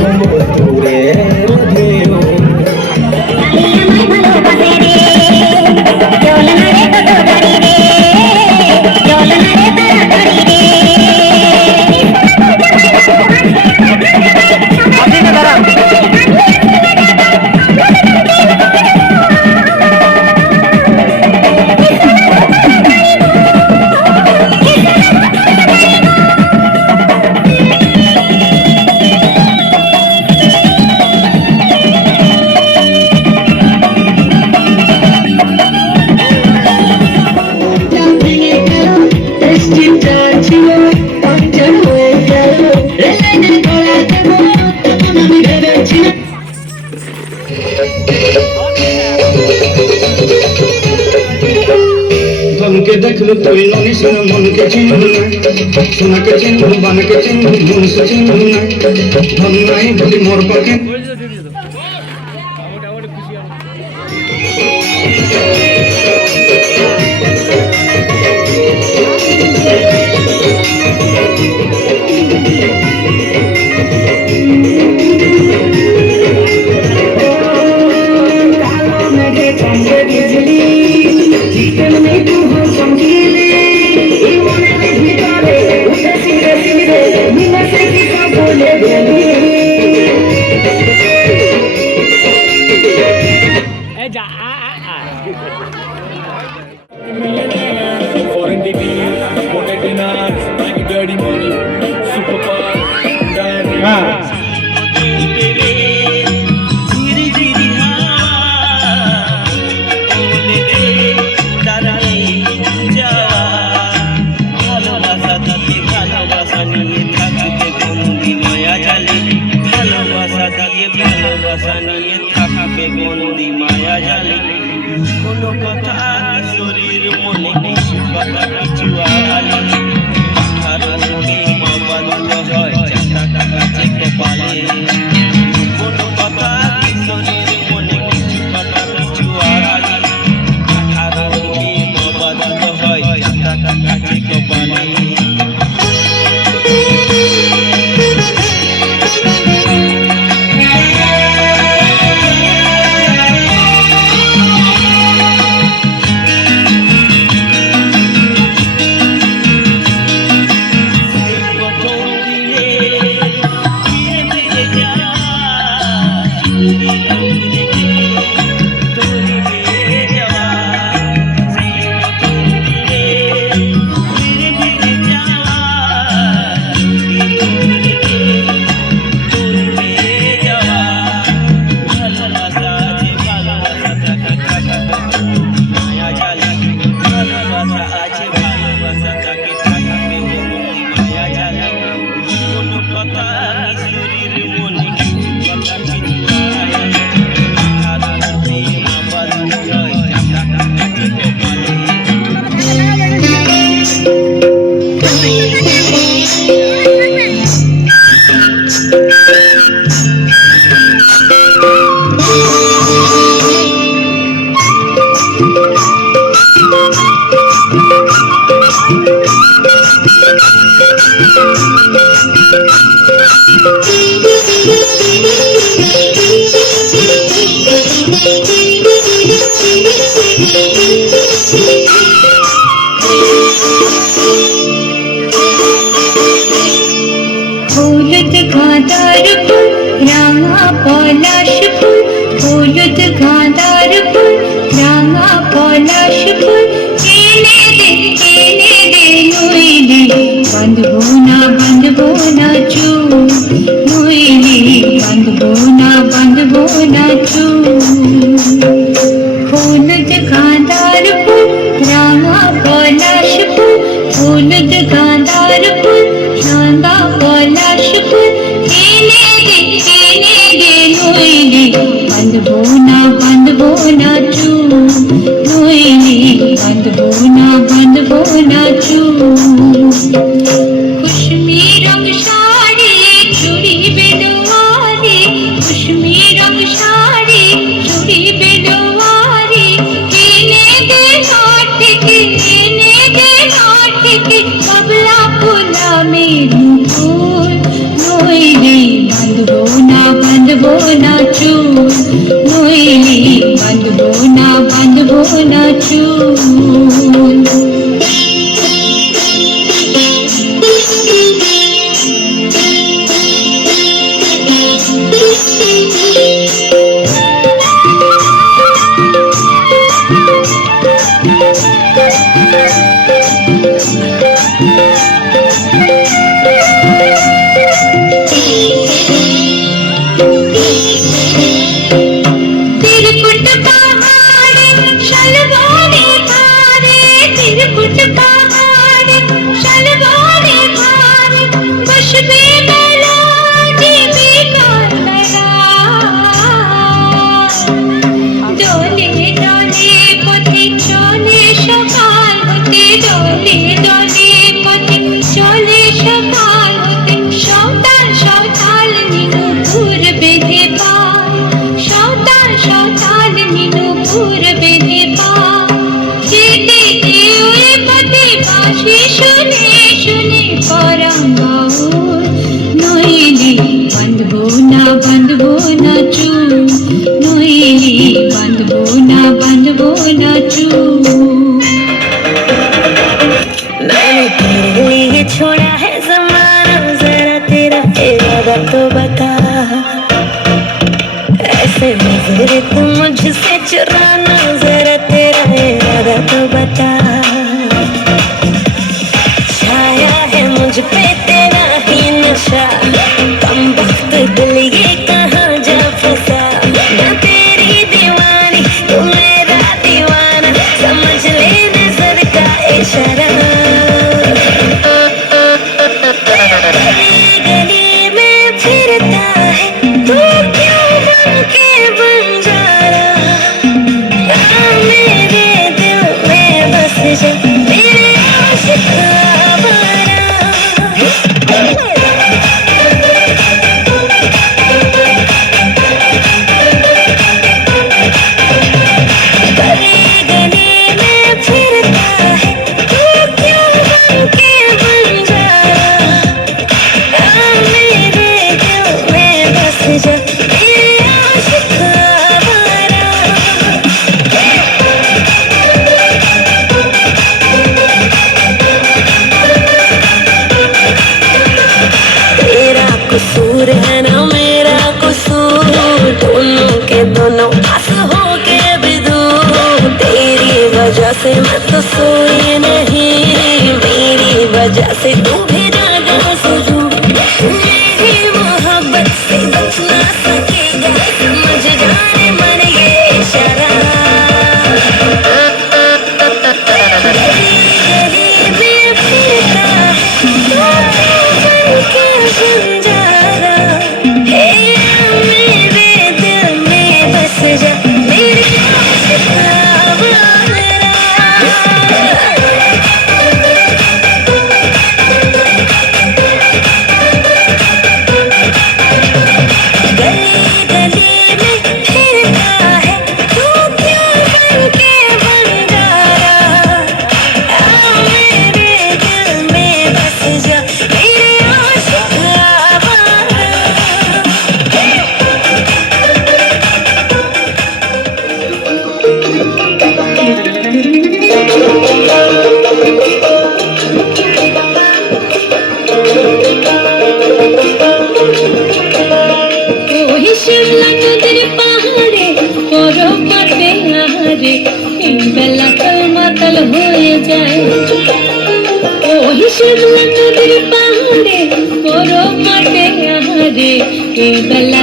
Gracias. শুধু তুই ননি সোনা মনকে চিনব না। সোনাকে চিনব, বানাকে চিনব না। ধন নাই বলি মোর পাখি পলাশ ফুল হলুদ গাঁদার ফুল রাঙা পলাশ ফুল এনে দে এনে দে নইলে, বাঁধবো না বাঁধবো না চুল। নইলে বাঁধবো না বাঁধবো না চুল। হলুদ গাঁদার ফুল রাঙা পলাশ ফুল হলুদ গাঁদার ফুল রাঙা পলাশ ফুল এনে দে ढोइले बंदबो ना बंदबो ना चू। ढोइले बंदबो ना बंदबो ना चू। না চুল Oh. सोए नहीं मेरी वजह से শিবলা নদীর পাহাড়ে বড় মাঠে আহারে এই বেলা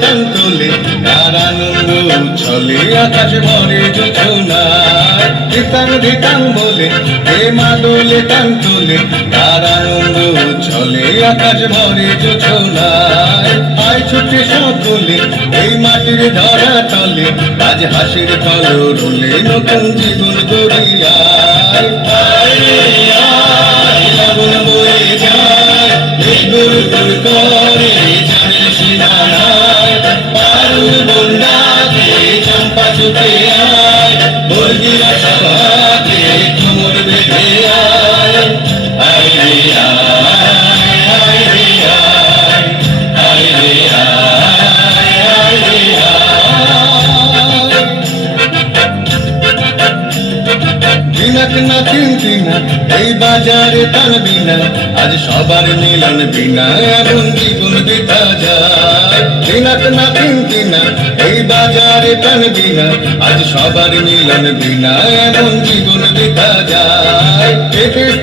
টান তোলে তার আনন্দ চলে আকাশ ভরে যোজনায়। রিতান রিতান বলে, হে মা দোলে টান তোলে তার আনন্দ চলে আকাশ ভরে যোজনায়। আয় ছুটে সকলে, এই মাটির ধরা তলে, আজ হাসির কল রোলে নতুন জীবন দরিয়ায় হাজার তার বিনা আজ সবার মিলন বিনা এমন জীবন বেটা যায় দিনাত না তিনটি না এই বাজারে তার বিনা আজ সবার মিলন বিনা এমন জীবন বেটা যায়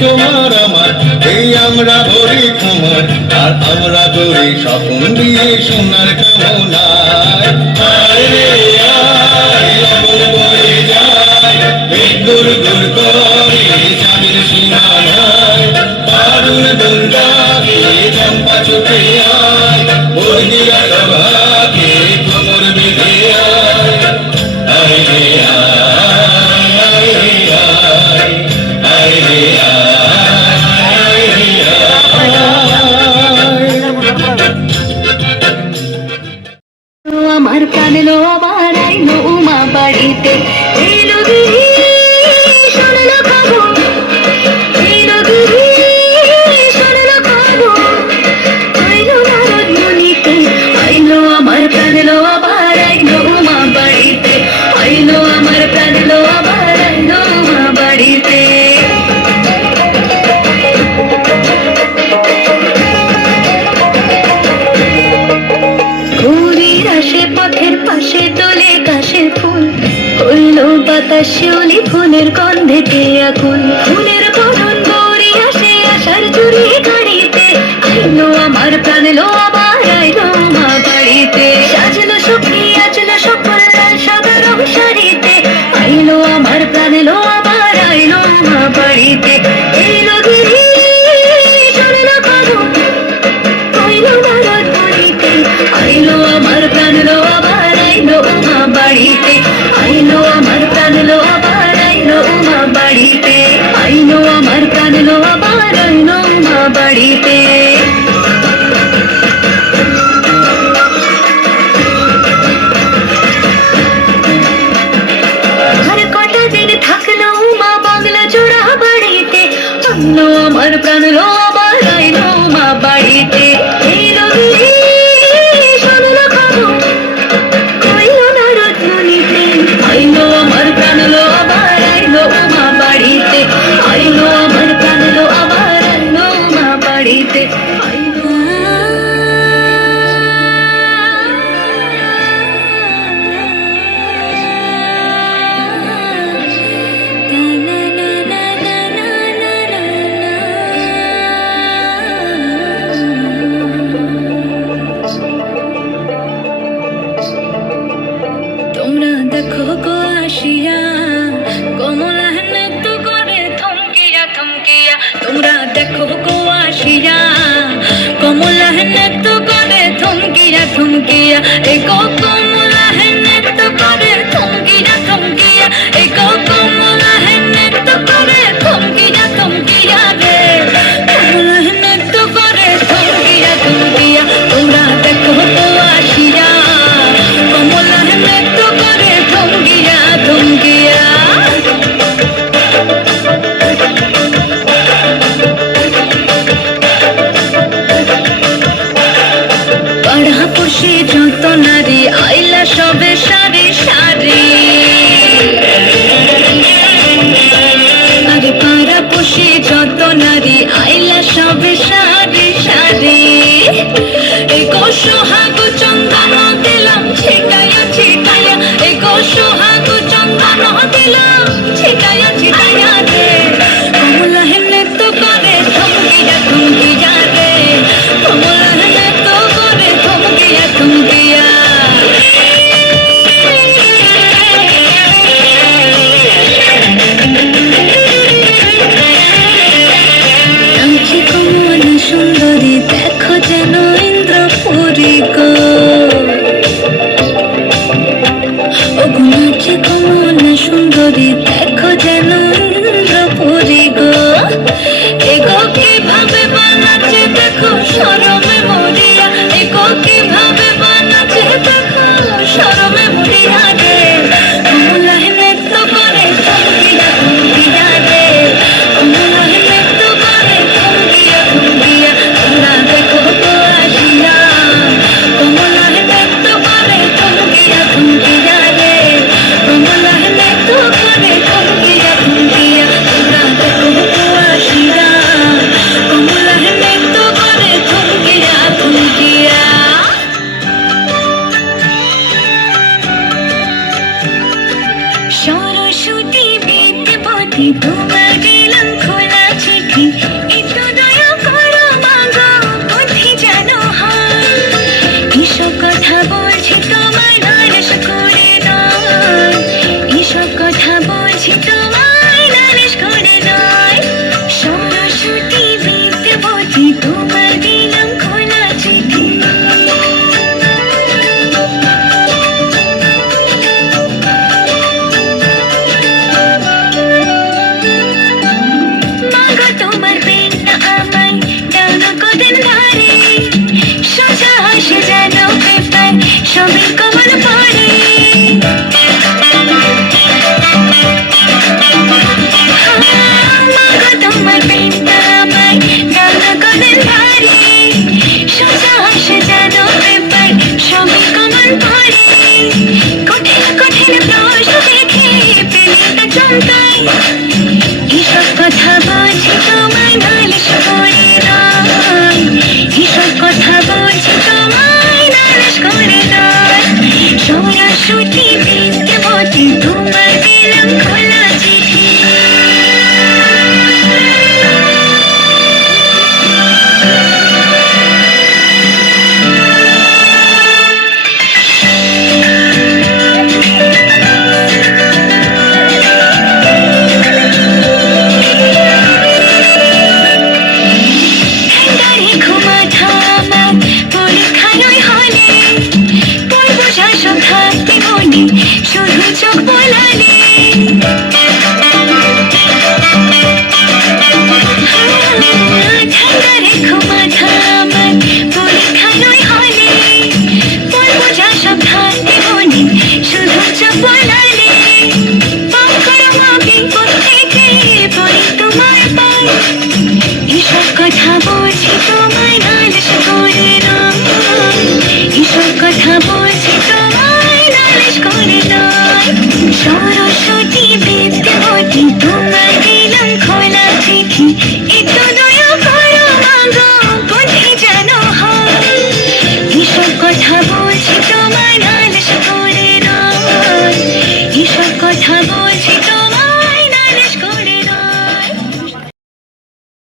তোমার আমার, এই আমরা ভরি কুমার, আর আমরা ধরি স্বপ্ন দিয়ে সোনার কামনায়। আরে আ শিউলি ফুলের গন্ধে এখন ফুলে ಬಡಿತೆ তোমায় দিলাম খোলা চিঠি। Thank you.